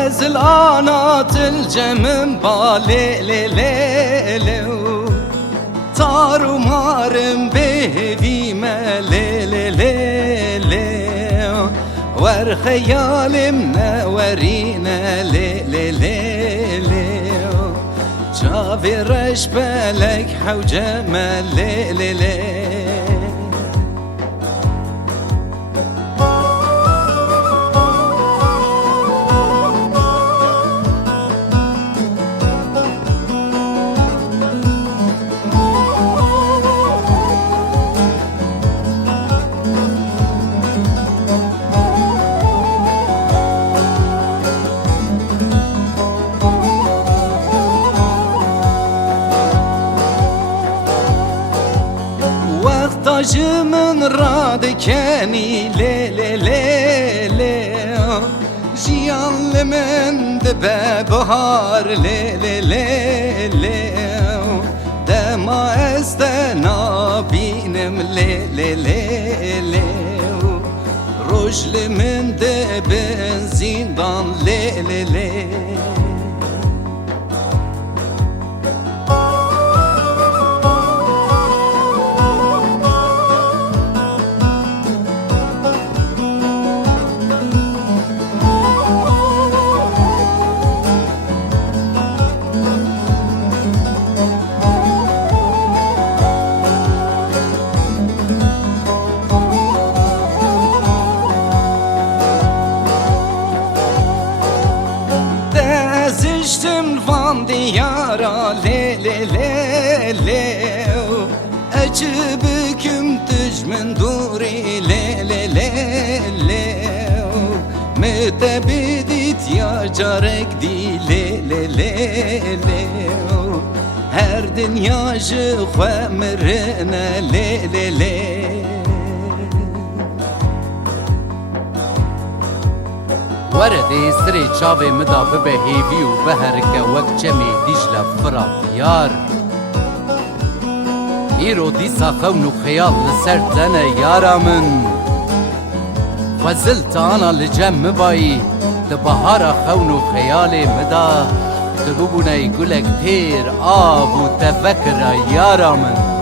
غزل آنات الجمم بالي لي لي لي طارو مارم به بيما لي لي لي لي ور خيال منورينا لي لي لي لي جافي رش بالك حوجمه لي لي لي Tacımın radikeni le le le le Jiyanlımın dibe bahar le le le le Dema este nabinim le le le le Rojlimin dibin zindan le le le Deziştim van diyara le le le le Acı büküm düzmün duri le le le le Mütebidit ya carek di le le le le Her dünyacı xömrine le le le وردي سري چاوي مدا ببه هيفي و بهركه وك جمي دجلة فرات يار ايرو ديسا خون و خيال لسر دنه يارا من وزلت انا لجم باي دبهارا خون و خيالي مدا دروبوني قولك بير آب و تفكر يارا من